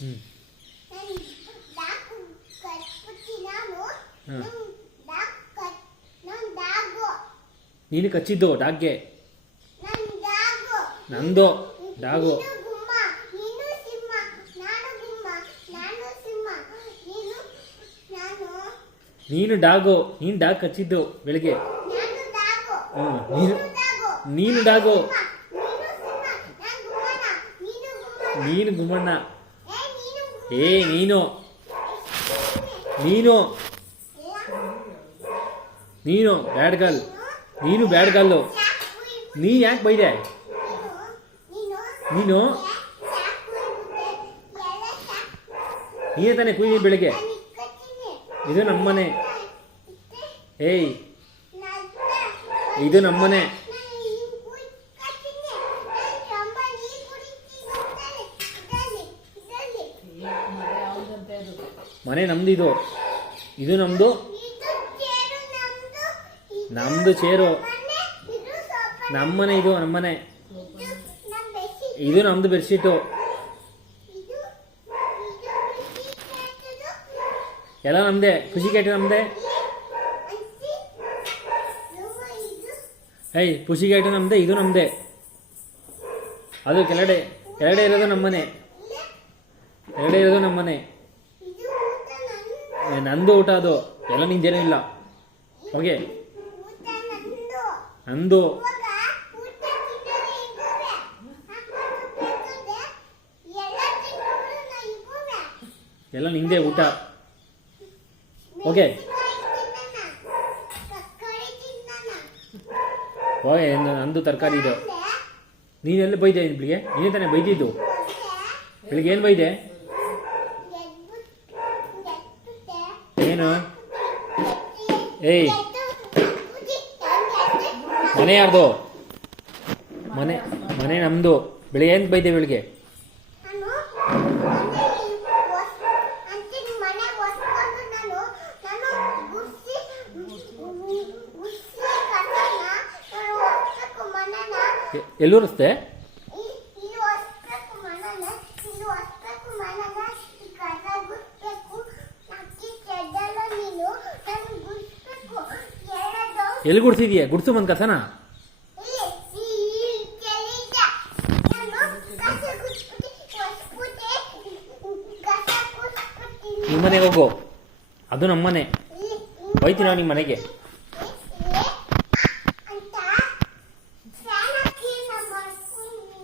ಹ್ಞೂ ನೀನು ಕಚ್ಚಿದ್ದು ಡಾಗ್ಗೆ. ನಂದು ಡಾಗು. ನೀನು ಡಾಗು. ನೀನು ಡಾಗ್ ಕಚ್ಚಿದ್ದು ಬೆಳಿಗ್ಗೆ. ನೀನು ಡಾಗು. ನೀನು ಗುಮ್ಮಣ್ಣ. ನೀನು ನೀನು ನೀನು ಬ್ಯಾಡ್ ಗರ್ಲ್. ನೀನು ಬ್ಯಾಡ್ ಗರ್ಲು. ನೀನು ಯಾಕೆ ಬೈದೆ? ನೀನೇ ತಾನೇ ಕುಯ್ದಿ ಬೆಳಿಗ್ಗೆ. ಇದು ನಮ್ಮನೆ. ಇದು ನಮ್ಮನೆ. ಮನೆ ನಮ್ದು. ಇದು ನಮ್ದು. ನಮ್ದು ಚೇರು. ನಮ್ಮನೆ. ಇದು ನಮ್ಮನೆ. ಇದು ನಮ್ದು ಬೆಡ್ಶೀಟು. ಎಲ್ಲ ನಮ್ದೆ. ಖುಷಿ ಕ್ಯಾಟ್ ನಮ್ದೆ. ಖುಷಿ ಕ್ಯಾಟ್ ನಮ್ದೆ. ಇದು ನಮ್ದೆ. ಅದು ಕೆಳಗಡೆ ಇರೋದು ನಮ್ಮನೆ. ನಂದು ಊಟ ಅದು. ಎಲ್ಲ ನಿಂದೇನೂ ಇಲ್ಲ. ಓಕೆ ನಂದು. ಎಲ್ಲ ನಿಂದೆ ಊಟ. ಓಕೆ ಓಕೆ ನಂದು ತರಕಾರಿ ಇದು. ನೀನೆಲ್ಲ ಬೈದೆ ಬೆಳಿಗ್ಗೆ? ನೀನೇ ತಾನೇ ಬೈದಿದ್ದು ಬೆಳಿಗ್ಗೆ? ಏನು ಬೈದೆ? ಏನು? ಮನೆ ಯಾರ್ದು? ಮನೆ ನಮ್ದು. ಬೆಳಿಗ್ಗೆ ಏನು ಬೈದೆ ಬೆಳಿಗ್ಗೆ? ಎಲ್ಲೂರಿಸ್ತೆ? ಎಲ್ಲಿ ಗುಡ್ಸಿದೀಯ? ಗುಡ್ಸು ಬಂದ್ ಕಸನ. ನಿಮ್ಮನೆಗೆ ಹೋಗು. ಅದು ನಮ್ಮನೆ. ಹೋಯ್ತೀನಿ ನಿಮ್ಮ ಮನೆಗೆ.